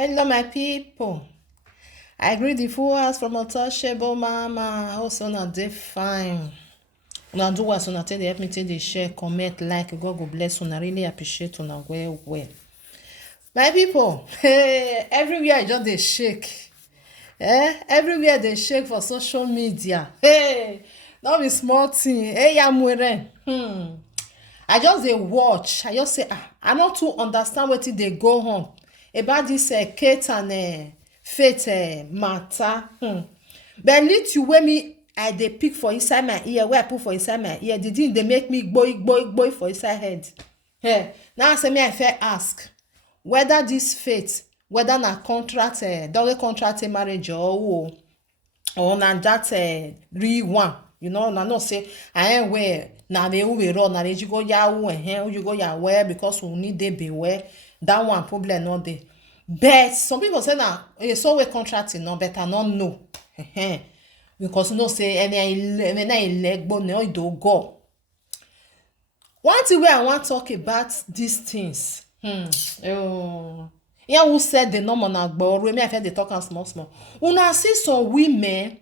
Hello, my people. I greet the full house from Untouchable Mama. Also, not they fine. Now do what una take dey help me take dey share, comment, like. God go bless una. Really appreciate una well, well. My people, hey, everywhere I just dey shake. Everywhere they shake for social media. Hey, not be small thing. Hey, Yamwere. I just dey watch. I just say, I not too understand wetin dey go on about this Kate and Faith matter. But little wey me I dey pick for inside my ear, wey I put for inside my ear, the thing dey make me gboi for inside head. Now I say me I fit ask whether this Faith, whether na contract, double contract marriage or na that real one. You know, na no say I ain't where na the we run na you go ya you go ya where because we need dey beware. That one problem not there. But some people say na so we contracting no better not know. Because no say any leg bone no do go. One thing where I want to talk about these things. Yeah, who said the normal na but me I feel they talk small. Una see some women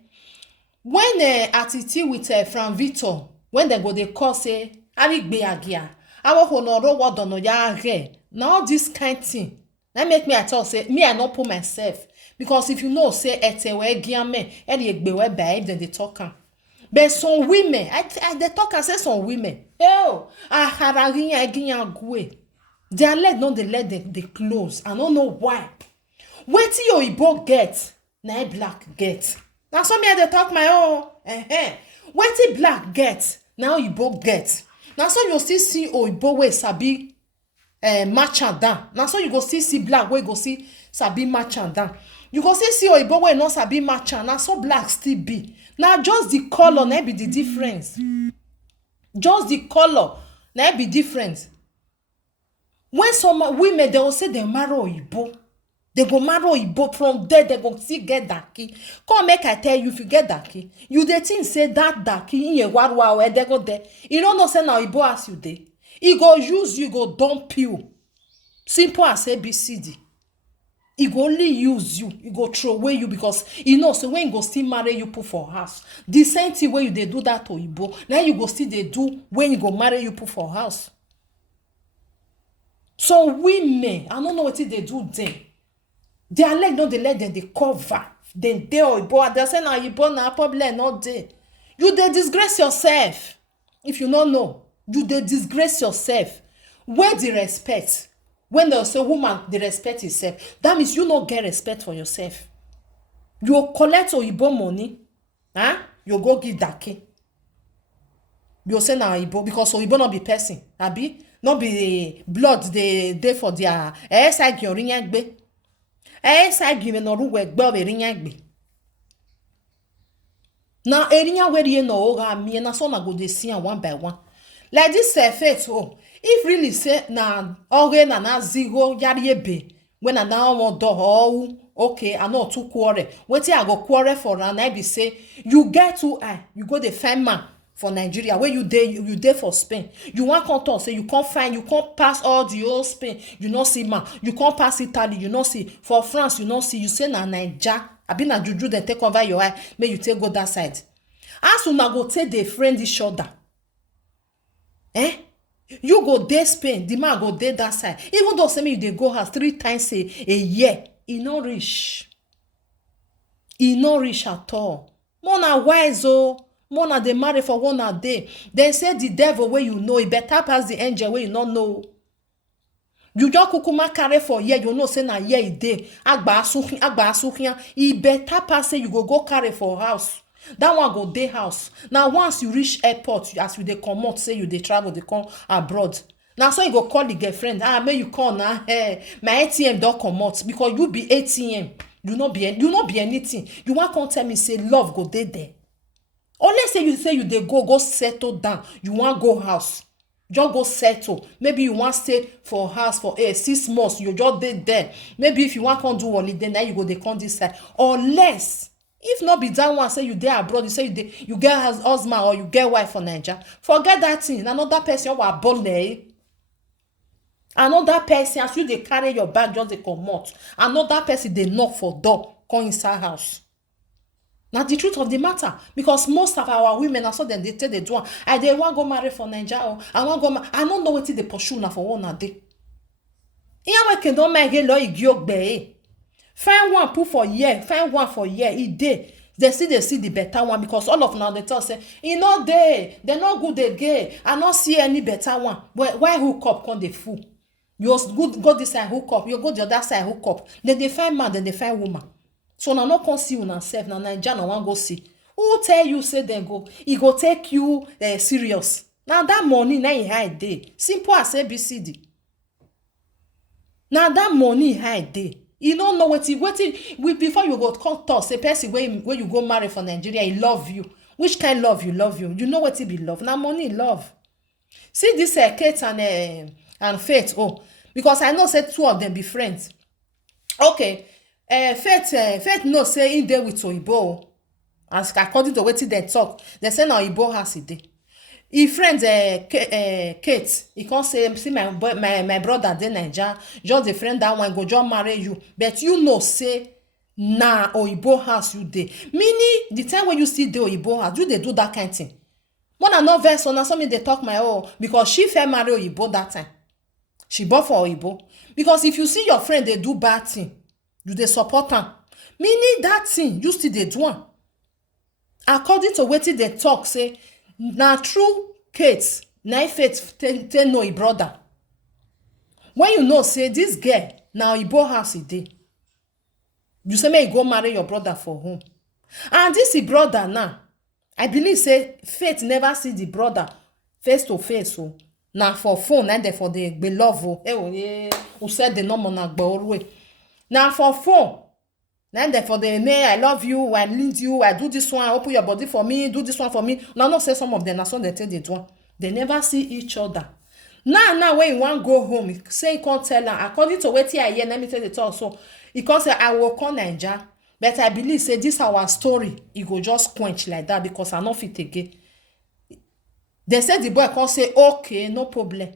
when attitude with Frank Victor when they go dey call say arigbe agia awo honoro wodono ya re na all this kind thing that make me I talk say me I not put myself because if you know say etewe giame e dey egbe we by dem dey talk am but some women I dey talk am say some women aharagiyan egiyan gwe their leg no dey let them dey close. I don't know why. Wetin your Igbo get na black get. Na so me I dey talk my own. Wetin black get na Igbo get. Na so you still see Igbo wey sabi match am down. Na so you go still see black wey go see sabi match am down. You go still see Igbo wey no sabi match am. Na so black still be. Na just the color na be the difference. Just the color na be difference. When some women they will say they marry Igbo, they go marry Igbo from there they go still get daki. Come make I tell you if you get daki, you dey think say that daki in your warwa where they go there. You don't know say now Igbo as you dey. He go use you go dump you. Simple as ABCD. He go only use you. He go throw away you because you know so when he go still marry you put for house. The same thing when you dey do that to Igbo, now you go still dey do when you go marry you put for house. So women, I don't know what they do then. Their leg no dey let them dey cover. Then they Igbo, they say na Igbo na problem not there. You dey disgrace yourself. If you don't know, you dey disgrace yourself. Where the respect? When they say woman, the respect yourself. That means you not get respect for yourself. You collect Igbo money, you go give dake. You say na Igbo because Igbo not be person, abi? Not be blood they for their side orinyagbe. Side give no ruwe gbe orinyagbe. Now erinya where you know ga me na so na go dey see one by one. Like this Faith if really say na oge na zigo yariebe when na one do okay I know too quarrel. Wetin I go quarrel for and I be say you get too high, you go dey find man for Nigeria where you dey for Spain. You want come talk say you can't pass all the whole Spain, you not see man. You can't pass Italy, you not see. For France, you not see. You say na Naija, abi na juju dem take over your eye, make you take go that side. As una go take dey friend each other. You go dey Spain, the man go dey that side. Even though say me you dey go house 3 times a year, e no reach. E no reach at all. More na wise more na dey marry for one a day. They say the devil wey you know, e better pass the angel wey you not know. You just kukuma carry for year, you know say na year e dey. Agba asukian, e better pass say you go carry for house. That one go dey house. Now once you reach airport, as you dey comot, say you dey travel, dey come abroad. Now so you go call the girlfriend, may you call now. My ATM don comot because you be ATM. You not be anything. You want come tell me say love go dey there. Unless say you dey go settle down. You want go house. Just go settle. Maybe you want stay for house for 6 months. You just dey there. Maybe if you want come do holiday, now you go dey come this side. Unless if not be that one say you dey abroad, you say you get husband or you get wife for Naija. Forget that thing. Another person wa born there. Another person, as you dey carry your bag just dey comot, another person dey knock for door come inside house. Na the truth of the matter, because most of our women na so dem dey take dey do am. I dey wan go marry for Naija o, I wan go I no know wetin dey pursue una for one na dey. Iyan wey don make lo igi ogbe e. Find one put for here, find one for here, e dey. They still dey see the better one, because all of una dey talk say e no dey, they no good again, I no see any better one. But why hook up come dey fool? You go this side hook up, you go the other side hook up. Then they find man, then they find woman. So na no come see una sef, na Naija na wan go see. Who tell you say dem go? E go take you serious. Na that money na e hide dey. Simple as ABCD. Na that money hide dey. You no know wetin before you go come talk say person wey you go marry for Nigeria, he love you. Which kind love you love you? You know wetin be love? Na money love. See this Kate and Faith, oh, because I know say two of them be friends. Okay, Faith know say in dey with Oyibo, as according to wetin dem talk, dem say na Oyibo house e dey. E friend Kate, he come say see my brother dey Naija, just the friend that one go just marry you, but you know say na Oyibo house you dey. Meaning the time when you still dey Oyibo house, you dey do that kind thing. More than no verse, so na something dey talk my own, because she fair marry Oyibo that time. She born for Oyibo. Because if you see your friend dey do bad thing, you dey support am. Meaning that thing you still dey do am. According to wetin dey talk say na true Kate na Faith take know e brother. When you know say this girl na Oyibo house e dey, you say make you go marry your brother for home. And this e brother now, I believe say Faith never see the brother face to face. Oh, na for phone and for the love. Oh, who said the number na gboruwe. Na for phone. Then for the may I love you, I need you, I do this one, open your body for me, do this one for me. Now not say some of them, na so they tell they do. They never see each other. Now when you want go home, say you can't tell her. According to what I hear, let me tell you talk. So he can't say I will call Naija, but I believe say this our story. It go just quench like that because I not fit again. They said the boy can't say okay, no problem.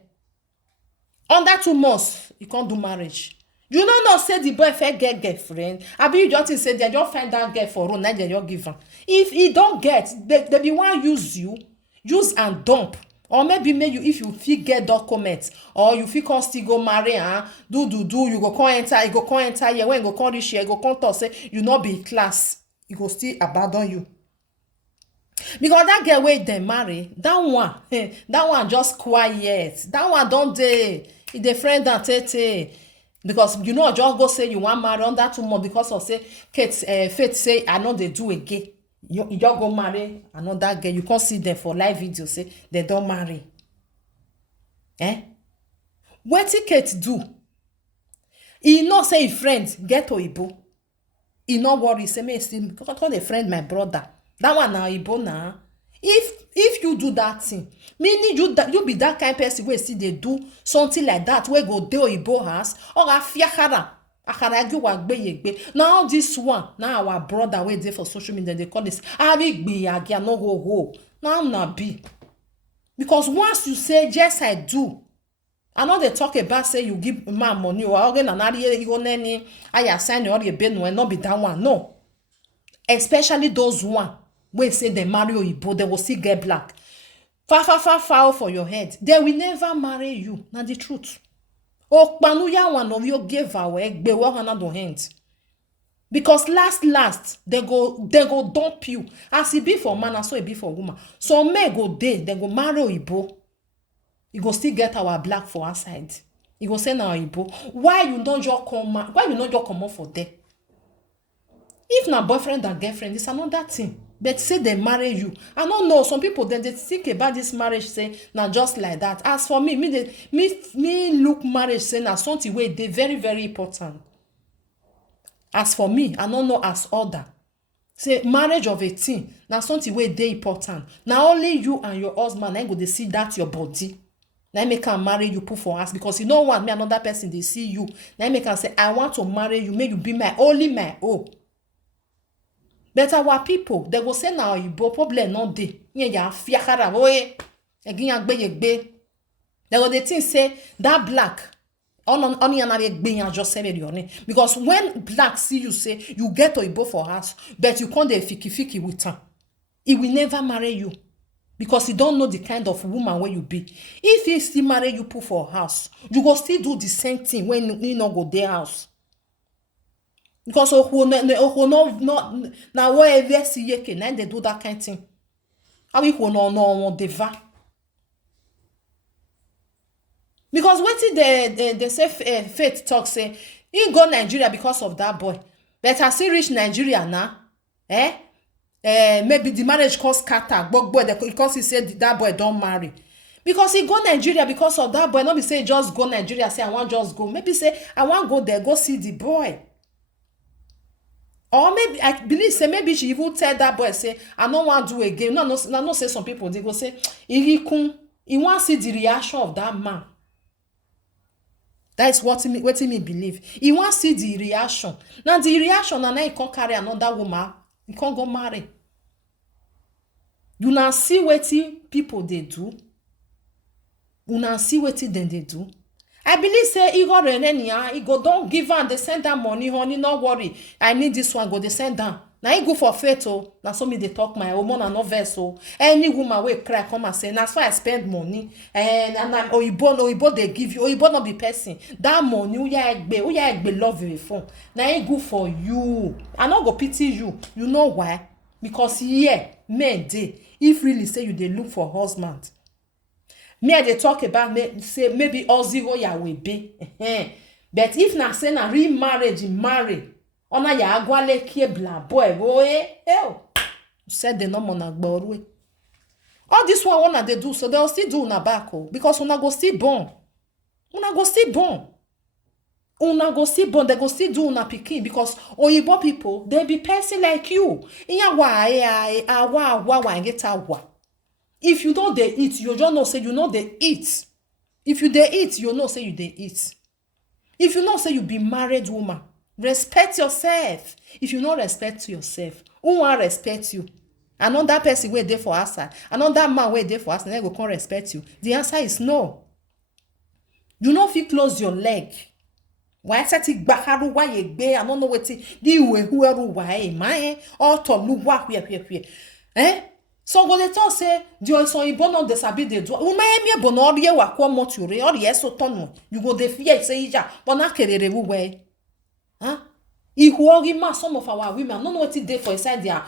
Under 2 months, he can't do marriage. You no know say the boy fit get girlfriend. Abi you just say they just find that girl for room, now they just give am. If he don't get, they be one use you, use and dump. Or maybe you if you fit get documents, or you fit come still go marry her, do, you go come enter, you go come enter here. When you go come reach here, you go come talk say you not be in class, you go still abandon you. Because that girl wey dem marry, that one just quiet. That one don't dey. He dey friend and tete. Because you know just go say you want marry under 2 months because of say Kate Faith say I know they do again. You just go marry another girl. You can't see them for live video say they don't marry. Wetin Kate do? He know say his friend get Oyibo. He no worry say me still call a friend my brother. That one na Oyibo na. If you do that thing, meaning you be that kind person wey see they do something like that wey go dey Oyibo house or afiakara akara wa gbe yegbe. Now this one, now our brother wey dey for social media they call this abigbe agia no go. Now na be. Because once you say yes I do, I know they talk about say you give man money or organ and you go nany I sign or you ben no be that one. No. Especially those one wey say they marry Oyibo, they will still get black. Far for your head. They will never marry you. Na the truth. Okpanuya one of you give away egbe wa hana do hand. Because last they go dump you. As it be for man, so it be for woman. So men go dey, they go marry Oyibo. You go still get our black for our side. You go say na Oyibo. Why you not just come out for them? If na boyfriend and girlfriend, it's another thing. But say they marry you. I don't know. Some people then they think about this marriage say now just like that. As for me, me look marriage say now something way they very, very important. As for me, I don't know as other. Say marriage of a teen, now something way they important. Now only you and your husband then go they see that your body. Now make can marry you put for us because you don't want me another person they see you. Now make can say I want to marry you, make you be my only my own. But our people, they go say now Oyibo problem not dey. Ya fiakara oye. Egin agbe yegbe. They go they think say that black Only another being just say because when black see you say you get Oyibo for house, but you can't fiki with her, he will never marry you because he don't know the kind of woman where you be. If he still marry you put for house, you go still do the same thing when you not go their house. Because no now whatever see yeke now they do that kind of thing. How we no deva. Because what they say Faith talk say he go Nigeria because of that boy. But as he reach Nigeria now, maybe the marriage cost scatter, boy because he said that boy don't marry. Because he go Nigeria because of that boy. Not be say just go Nigeria, say I want just go. Maybe say I want go there, go see the boy. Or maybe I believe say maybe she even tell that boy say I don't want to do again. No say some people they go say he want see the reaction of that man. That is what me believe. He want see the reaction. Now the reaction and now he can't carry another woman. He can't go marry. You now see what people they do. You now see what they do. I believe say Igor Renenia, he go don't give her, they send her money, honey, no worry. I need this one, go they send her. Now he go for Faith, oh. Now so me they talk my woman and no vessel. Any woman will cry come and say, that's why I spend money. And I'm Oyibo they give you. Oyibo not be person. That money, who love you before. Now he go for you. I not go pity you. You know why? Because men they, if really say you they look for husband. Me they talk about say maybe all zero ya will be. But if na say na remarriage marry. Ona ya agwale kiebla boy said the no na gboru. All this one they do so they'll still do una back because una go still born. Una go still born. They go still do una pikin because Oyibo people they be person like you. Iya wa get awa. If you know they eat, you don't know say you know they eat. If you they eat, you know say you they eat. If you know say you be married woman. Respect yourself. If you not respect yourself, who want respect you? Another person wait there for us. Another man wait there for us, and they go can't respect you. The answer is no. You know if you close your leg. Why say it bakaru why ye be? I don't know what it. The way whoever why man or to look what we. So go they talk say the so you born on the sabi they do. We may be born or ye wa kwa moture or yes so ton. You go the fear say ja, but na kerere way. Huh? Some of our women, I don't know what it did for inside their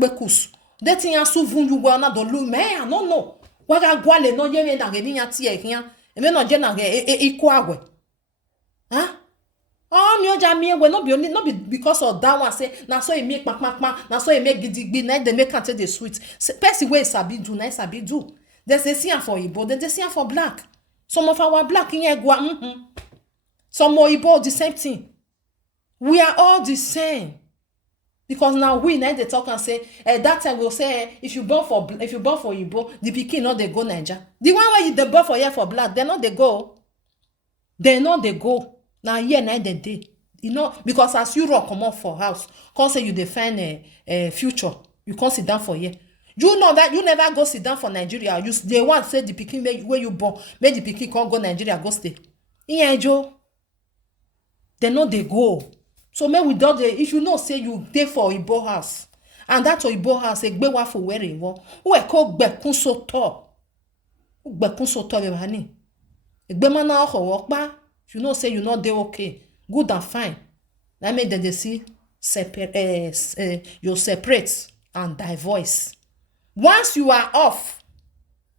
bekus. They think you soon you will not do man. I don't know. What I go no ye na geni ya tie here. E me no je na ikwawe. Huh? Oh, no jamie we not be because of that one say na so e make mak na so e make gidigbi na they make am take the sweet. Person wey sabi do na sabi do. They say see am for Igbo, they see am for black. Some of our black in here go Some more Igbo the same thing. We are all the same. Because now we they talk and say that time we'll say if you born for Igbo, the pikin not they go Niger. The one where you the born for here for black, they not they go. They not they go. Now here now they day. You know, because as you rock come up for house, can't say you define a future. You can't sit down for here. You know that you never go sit down for Nigeria. You they want say the pikin where you born, make the pikin can't go Nigeria, go stay. Yeah, Joe. They know they go. So me we don't if you know say you dey for Igbo house and that Igbo house egbe wa for where e wo we ko gbekun so to be bani egbe ma na ho pa you know say you not dey okay good and fine that make them they see separate you separate and divorce. Once you are off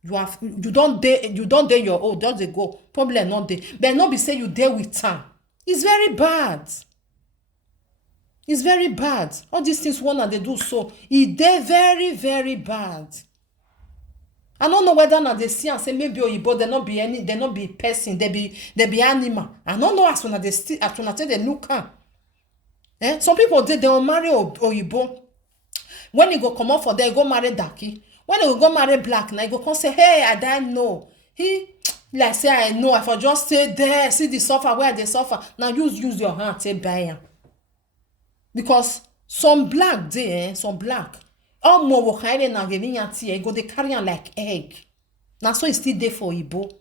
you don't dey your own just dey go problem not dey but not be say you dey with time. It's very bad. It's very bad. All these things one they do so. They're very, very bad. I don't know whether now they see and say maybe Oyibo they not be person, they be animal. I don't know as soon as they still as soon as they look at. Some people they don't marry Oyibo. When you go come out for there, go marry Daki. When you go marry black, now you go come say, hey, I don't know. He like say I know, if I just stay there, see the suffer where they suffer. Now use your hand, say buy him. Because some black there, some black, all more will carry na giving tea, go they carry on like egg. Now so it's still there for Igbo.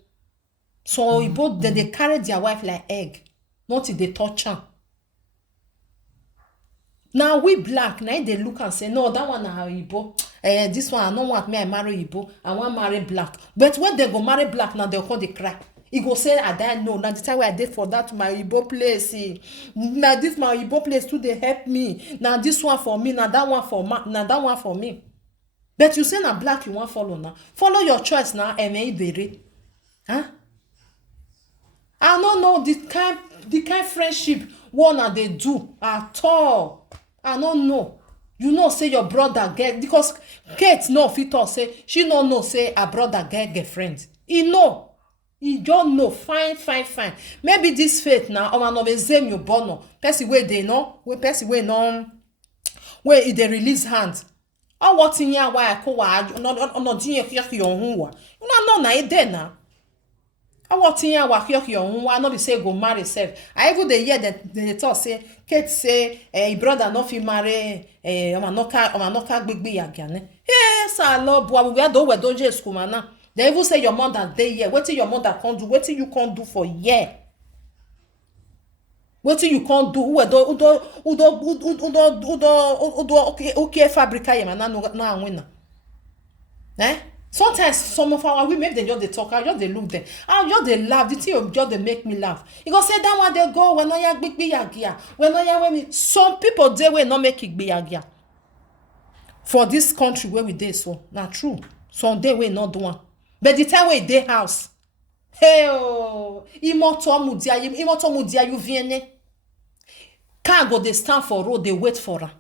So Igbo, they carry their wife like egg, not till they touch am. Now we black, now they look and say, no, that one na Igbo. This one, I don't want me, I marry Igbo. I want marry black. But when they go marry black, now they'll call the cry. He go say, I die, no. Now the time where I did for that, my Igbo place. Now this my Igbo place too, they help me. Now this one for me, now that one for now that one for me. But you say na black, you want follow now. Follow your choice now, and then huh? I don't know the kind friendship one they do at all. I don't know. You know, say your brother get, because Kate no fit talk say she no know say her brother get girlfriend. He know. He don't know. Fine. Maybe this faith now, no be same you born. Person where they know, where person where no, where they release hand. Oh, what in ya why I call no dinye kiyaki your hunwa. You know no na e there now. I what in ya wa kiyaki your hunwa no be say go marry self. I even the year that they talk say Kate say brother no fit marry omanoka gbegbe yagiane. Yes, I love boy we do we do je school man. They even say your mother dey here. Wetin your mother can't do? Wetin you can't do for year? Wetin you can't do? Okay fabrica ye man na win. Eh? Sometimes some of our women they just they talk, I just they look there. I just they laugh. The thing just they make me laugh. You go say that one they go when I big yagia. When I some people they will not make it be yagia. For this country where we dey so, not true. Some day we not do one. But the time we dey house, hey oh, imoto mudia you vienne. Car go they stand for road, they wait for her.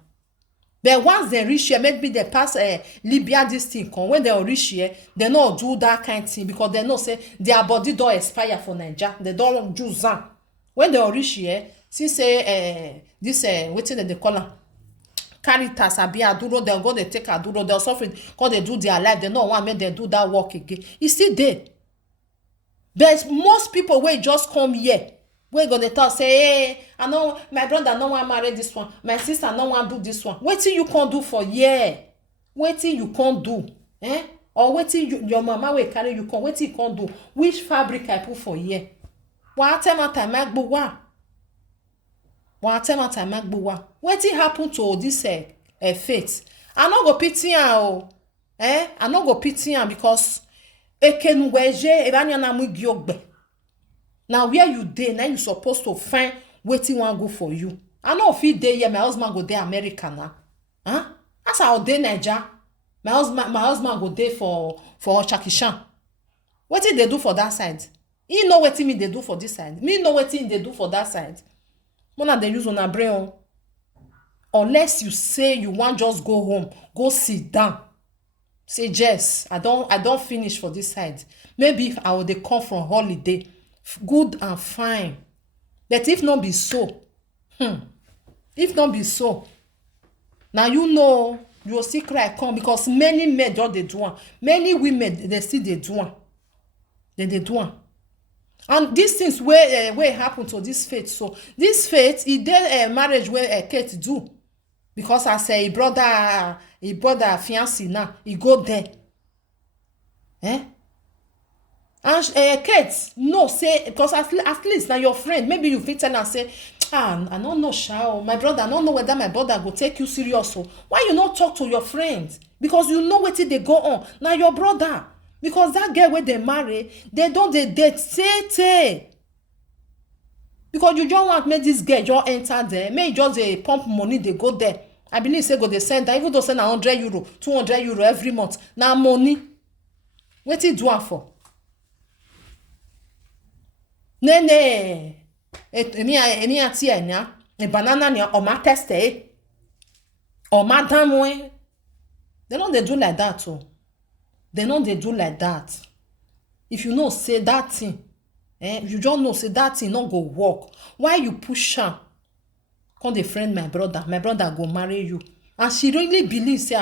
But once they reach here, maybe they pass Libya this thing. When they reach here, they not do that kind of thing because they know say their body don't expire for Nigeria. They don't do that. When they reach here, since this wetin they call am Caritas abi Aduro, they'll go they take Aduro, they'll suffer because they do their life. They no want make they do that work again. It's still there. But most people will just come here. We're gonna talk, say, hey, I know my brother no want marry this one, my sister no want do this one. What you can't do for year? What you can't do? Eh? Or what your mama will carry you can what you can't do? Which fabric I put for year? What time what happen to this faith? I no go pity am I no go pity am because ekenweje ebanya na mu giogbe. Now where you dey, now you supposed to find wetin wan go for you. I no fit dey here, my husband go dey America now. Huh? As I dey Naija, my husband go dey for Chakishan. Wetin they do for that side? He know wetin me they do for this side. Me know wetin they do for that side. Mona dey use una brain. Unless you say you want just go home, go sit down. Say Jess, I don't finish for this side. Maybe if I would come from holiday, good and fine. But if not be so, if not be so, now you know you will see cry come because many men just they do one. Many women they still they do one. They do one. And these things where happen to this faith. So this faith, it did marriage where Kate do. Because I say brother fiancé now, he go there. Eh? And Kate, no, say, because at least now your friend, maybe you fit tell and say, I don't know, my brother, I don't know whether my brother go take you serious. So why you not talk to your friends? Because you know what they go on. Now your brother, because that girl where they marry, they date, say. Because you don't want make this girl just enter there, may just pump money, they go there. I believe say go they send that, even though send 100 euro, 200 euro every month. Now money. What you do for? Nene, emi ati enya, banana ni o ma teste, o ma damwe. They don't they do like that too. They don't they do like that. If you know say that thing, you don't know say that thing not go work. Why you push her? Come the friend my brother go marry you, and she really believes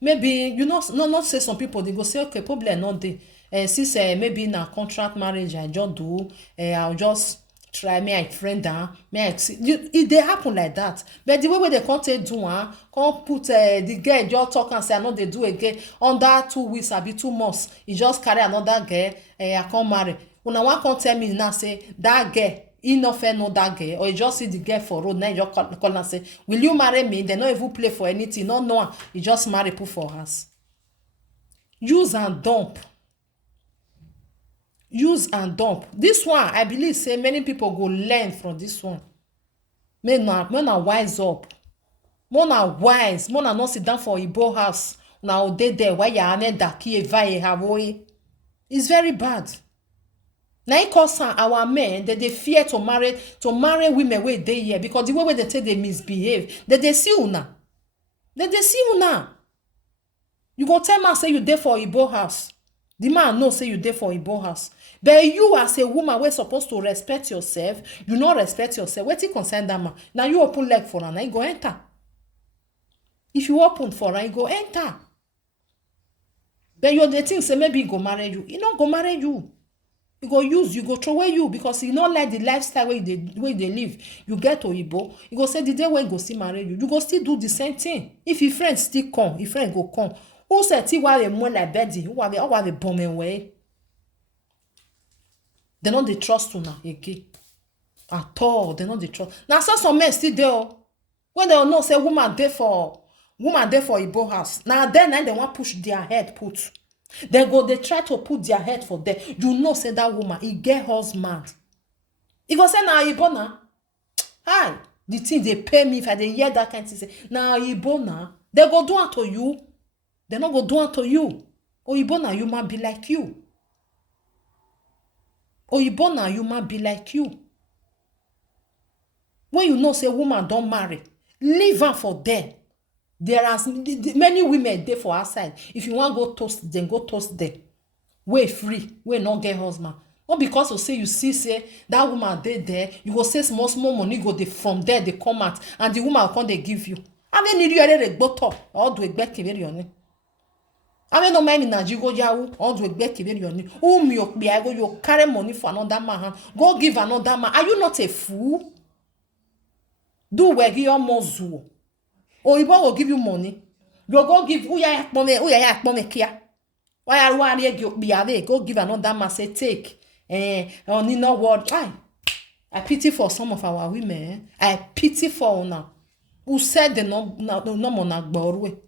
maybe you know not say some people they go say okay problem not there. Since maybe in a contract marriage I just do, I'll just try me I friend her, me I see it they happen like that. But the way they can't do can't put the girl just talk and say I know they do again under 2 weeks, I be 2 months. He just carry another girl, I can't marry. Una wan come tell me now say that girl he no fair know that girl, or you just see the girl for road now you just call and say will you marry me? They no even play for anything, no know am, you just marry put for house. Use and dump. Use and dump. This one I believe say many people go learn from this one. Make una wise up. Mona wise, mona not sit down for Igbo house. Now they there where you are that ki evaye havoe. It's very bad. Now it cause our men that they fear to marry women where they here because the way they take they misbehave, that they see una. That they see una. You go tell man say you there for Igbo house. The man know say you there for Igbo house. But you as a woman we're supposed to respect yourself, you not respect yourself. What it concern that man? Now you open leg for her, now you go enter. If you open for her, you go enter. But you're the thing say maybe he go marry you. He not go marry you. You go use, you go throw away you because you not like the lifestyle where they live. You get to Igbo, you go say the day when you go see marry you, you go still do the same thing. If your friend still come, your friend go come. Who said ti wa more like Betty? Who are the bombing way? They not they trust una again. At all, they not they trust. Now some men still there. When they know say woman there for Igbo house. Now then they want push their head put. They try to put their head for there. You know say that woman, he get husband. He go say na Igbo na. Hi, the thing they pay me if I dey hear that kind of thing say na Igbo na. They go do unto you. They not go do unto you. Igbo na you might be like you. Igbo na you might be like you. When you know say woman don't marry, leave her for there. There are many women there for outside. If you want to go toast them, go toast them. Way free, way not get husband. Not because you say you see that woman there, you go say small money go there from there they come out and the woman come they give you. I mean you already go top or do expect kiveri on. I mean no mind in Nigeria yawu or do expect kiveri on. Whom you carry money for another man, go give another man. Are you not a fool? Do where your mozu. Or Igbo will give you money. You go give who ya money kia. Why are you go give another man say take. On no word. I pity for some of our women. I pity for now. Who said the no monagborwe?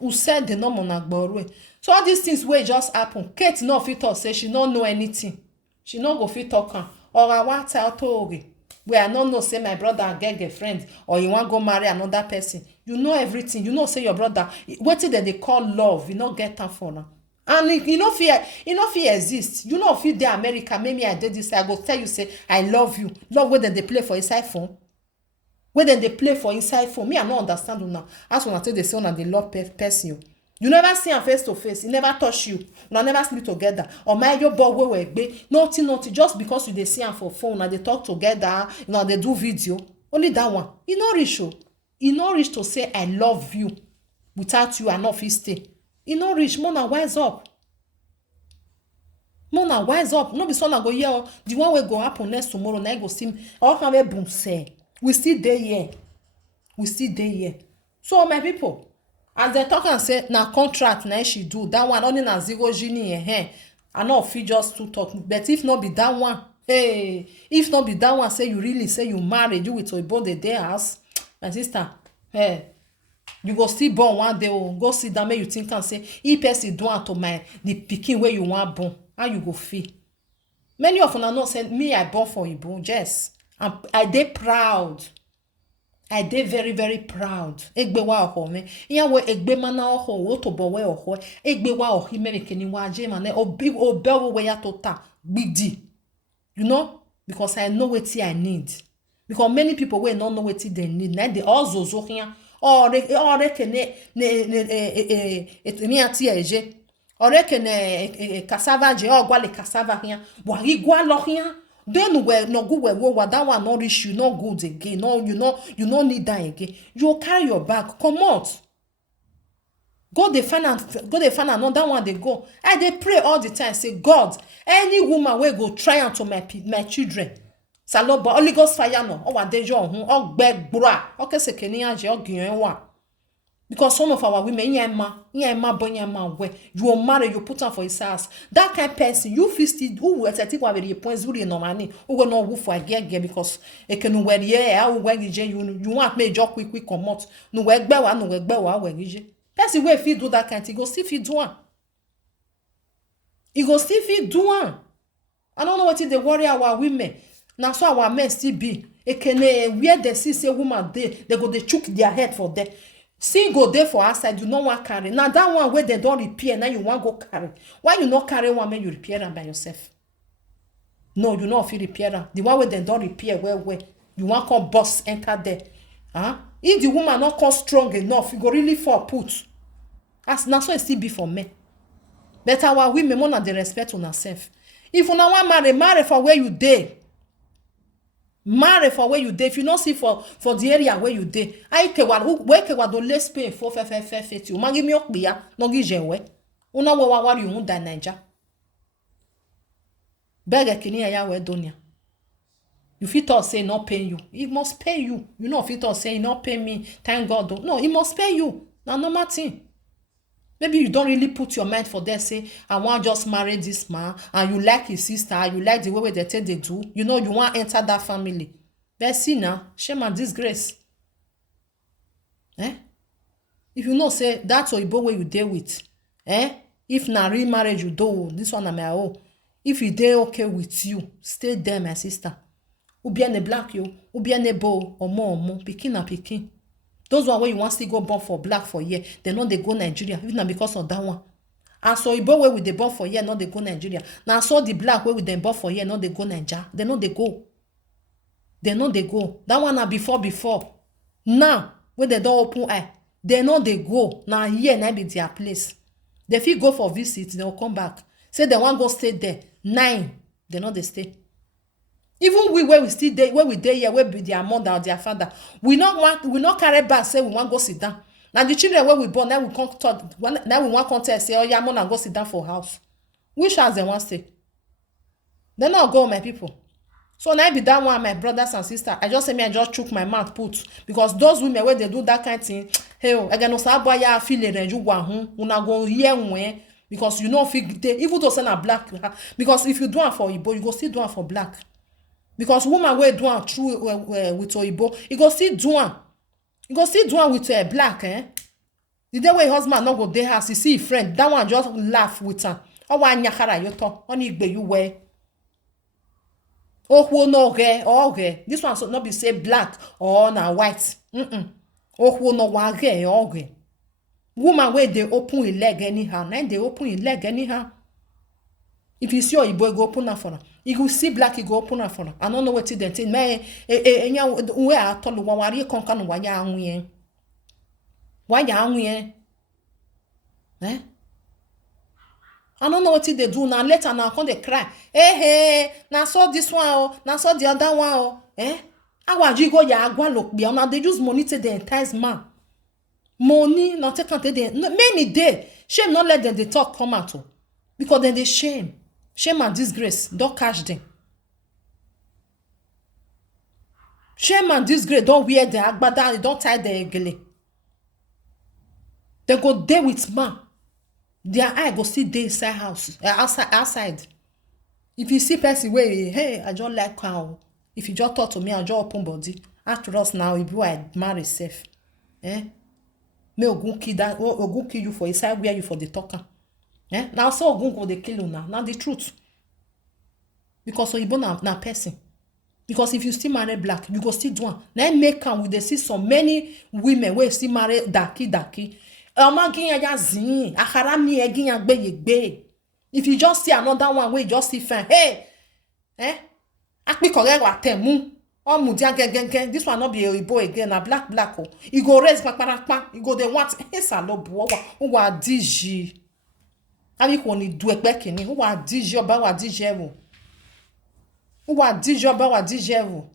Who said the no monagborwe? So all these things will just happen. Kate no fit talk say she don't know anything. She no go fit talk. Or I want to tell you. Where I don't know say my brother get girlfriend or you want go marry another person. You know everything. You know say your brother. What is that they call love? You not get time for now. And you know fear exist. You know fear the America. Maybe I did this. I go tell you say I love you. Love where they play for inside phone. Where they play for inside phone. Me I don't understand now. As when I tell the son and they love person. You never see him face to face. He never touch you. You never sleep together. Or my your boy where be nothing. Just because you they see him for phone and they talk together, they do video. Only that one. He not reach you. He not reach to say I love you. Without you, I not fit stay. He not reach. Mona wise up. Mona wise up. No be so na go here. The one will go happen next tomorrow. Now go see. All can we boom say. We still there here. We still there here. So my people. As they talk and say, na contract na she do. That one only na zero genie I know if you just to talk. But if not be that one, hey, if not be that one, say you really say you married, you with Igbo the day house, my sister, hey, you go still born one day, go sit down, make you think and say, if person do to the pikin where you want born, how you go feel? Many of them know say, me I born for Igbo, yes. I dey proud. I dey very, very proud. Egbe wa oho me. Iya we egbe mana oho wo to bo we oho. Egbe wa ohi me keni wa je mane obi obewo we ya tota gbidi. You know? Because I know what I need. Because many people will not know what they need. Now they also zo here. Or kene mi ati eje. Or kene cassava je or gwa le cassava here. Wa ri gwa lo here. Then we no good we that one not reach you, not good again. No, you no need that again. You carry your bag, come out. Go they find another one they go. I they pray all the time. Say God, any woman will go try unto my children. Saloba Holy Ghost fire no. O wa dejo hun o gbe gbura. O kese keniyan je o giyan wa. Because some of our women, where you will marry, you put on for his house. That kind of person, you feel still who will take over the points really no money. Who will not woo for a get because it can wear yeah, you want me job quick come out. No work better, no work better, when you person where if you do that kind of thing, go see if you do one. You go see if you do one. I don't know what is the worry our women. Now so our men still be. It can where they see say woman they go they chook their head for them. See go there for outside, you no want carry. Now that one where they don't repair, now you want go carry. Why you not carry one when you repair them by yourself? No, you not feel repair them. The one where they don't repair, where you want come boss enter there. Huh? If the woman not come strong enough, you go really fall put. As now so it still be for men. But our women more than the respect on herself. If you not want marry for where you dey. Marry for where you dey. If you not see for the area where you dey. I ke wa do less pay for fe you. Ma give me ok biya, no gi jewe. Una wa you da Naija. Beg kini ya we donia. You fit talk say not pay you. It must pay you. You know fit talk say not pay me. Thank God. No, it must pay you. Na normal thing. Maybe you don't really put your mind for that. Say, I want just marry this man, and you like his sister, you like the way they take they do. You know, you want enter that family. But see now, shame and disgrace. If you know, say, that's Oyibo way you deal with. If na remarriage you do, this one na my own. If you dey okay with you, stay there, my sister. Ou bien ne black you, ou bien ne bo, omo, pikin na pikin. Those one where you want to go born for black for year, they know they go Nigeria, even not because of that one. And so Igbo where with the born for year, not they go Nigeria. Now so the black where with them born for year, not they go Nigeria. They know they go. They know they go. That one are before. Now, when they don't open eye, they know they go. Now here now be their place. They feel go for visit, they will come back. Say they want go stay there. 9, they know they stay. Even we where we still dey, where we dey here, where be their mother or their father, we not carry back say we want go sit down. Now the children where we born, now we can't talk. Now we want to say, oh yeah, mona go sit down for house. Which house they want stay? They not go, my people. So now be that one, my brothers and sisters. I just say me, I just chook my mouth put because those women where they do that kind of thing, hey, again no say boy ya feel it you go una go hear when because you know feel even though say na black because if you do it for Igbo, you go still do it for black. Because woman wey do am through with Oyibo, you go still do am. You go still do am with black, The day wey husband no go dey house, you see friend, that one just laugh with am. Owa nyakara yo to, oni igbe you wear. Ohwo no ge. This one so not be say black or na white. Ohwo no wa ge. Woman wey dey open his leg anyhow, na dey open his leg anyhow. If you see Oyibo, go open am for am. You go see black, you go open am for am. I don't know what it then think. Me enya we a tolu wa wari konka no wa ya anwu yen. Wa ya anwu yen. I don't know what they do now. Later now come they cry. Hey, now saw this one oh, now saw the other one oh. Awaji go ya agwa look be. Now they use money to the entice man. Money not take until they many day. Shame not let them they talk come out oh. Because then they shame. Shame and disgrace, don't catch them. Shame and disgrace, don't wear the agbada, don't tie the gele. They go there with man. Their eye go see dey inside house, outside. If you see person where, hey, I don't like cow. If you just talk to me, I just open body. After us now, if you are married safe, me ogun kill you for inside where you for the talker. Now so ogun go dey kill you now. Now the truth. Because Oyibo na person. Because if you still marry black, you go still do one. Now make am we dey see so many women wey still marry daki. Ọmọ giyan ya zin, akara mi e giyan gbe. If you just see another one wey just see fine, hey, akpi correct wa temu. Mudia gen. This one not be Oyibo again, na black oh. You go raise pa. You go dey want salobu wa diji. Abi ko ni du egbe kini, wa diji oba wa diji ewo. Wa diji oba wa diji ewo.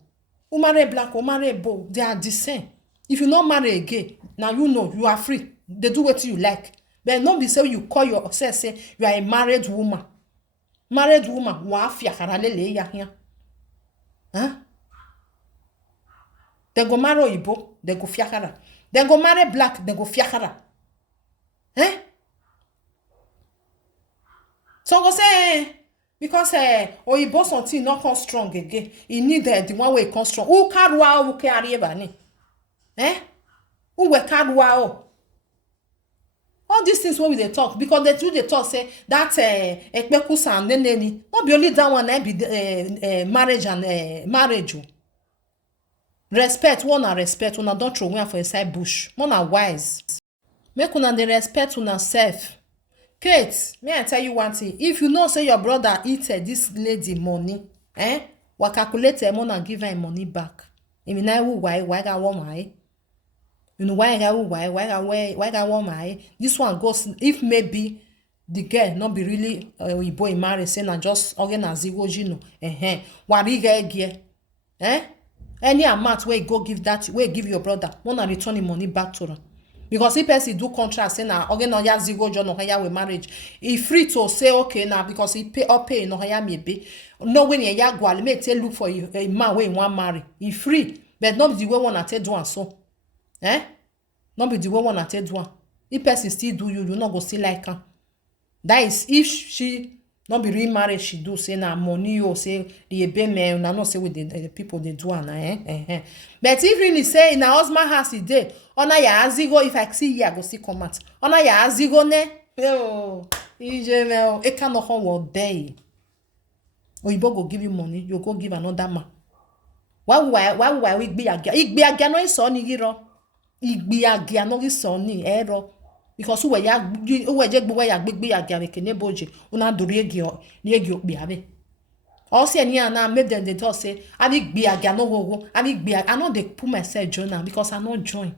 Who marry black or marry Igbo, they are the same. If you not marry again, now you know you are free. They do what you like. But don't be say you call yourself say you are a married woman. Married woman, wa fiakara lele ya here. They go marry Igbo, they go fiakara. Then go marry black, then go fiakara. Eh? So go say, because Oyibo something not come strong again. He need the one way come strong. Who carwa who carry bani? Eh? Who we carwa o? All these things when we they talk, because the truth they talk say that ekpekusa and neneni not be only that one be marriage and marriage. Respect one and respect una don't throw away for inside bush. One are wise. Make una dey respect una self. Kate, may I tell you one thing? If you know say your brother eat this lady money, we calculate money and give her money back. I mean, why got one my? You know why got one my? This one goes if maybe the girl not be really boy marry say na just organize zero jino. Wari get any amount where you go give that where give your brother, wanna return the money back to her. Because if person do contract say na again no ya zero job no haya with marriage, he free to say okay now because he pay no haya maybe no when ya go al make look for a man wey want marry. He free, but not the way wanna take do one so. Not be the way wanna take do one. If person still do you not go still like her. That is if she not be remarried she do say na money or say the ebe men na not say with the people they do and But if really say in a husband house e dey, ona ya azigo if I see here I go see come out. Ona ya azigo ne. Oh, ije e can no hon wo dey. Oyibo go give you money, you go give another man. Why we gbe agia? Igbe agia no so ni giro. Igbe agia no so ni ero. Because uwe je gbo ya gbegbe agia kene boje una dori egi okpi ave. All say any na make them they talk say I gbe agia no go I no dey put myself join now because I no join.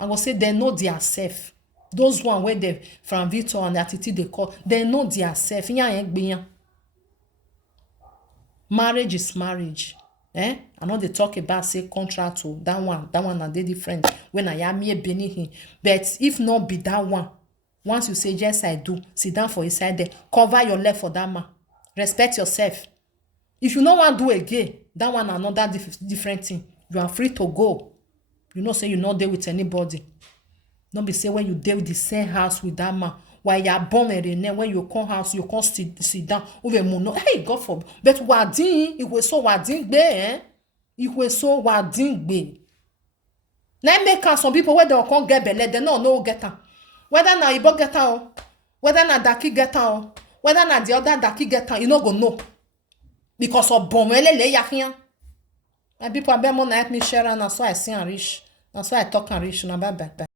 I go say they know their self. Those one where they from Victor and the attitude they call they know their self. Marriage is marriage. I know they talk about say contract to that one and they different when I am here beneath. But if not be that one, once you say yes I do, sit down for inside there, cover your leg for that man, respect yourself. If you no want do again, that one another different thing. You are free to go. You know say you not there with anybody. Don't be say when you there with the same house with that man. While you are born and then when you come house, you can't sit down. Hey, God for. But wadin, it was so wadin be, it was so wadin be. Now make some people where they can't get belly, they don't know get am. Whether na Ibo get am, whether na Daki get am, whether na the other Daki get am, you no go know. Because of bomele ya here. My people, I bet more help me share and that's why I see and rich. That's why I talk and rich. Now bye bye.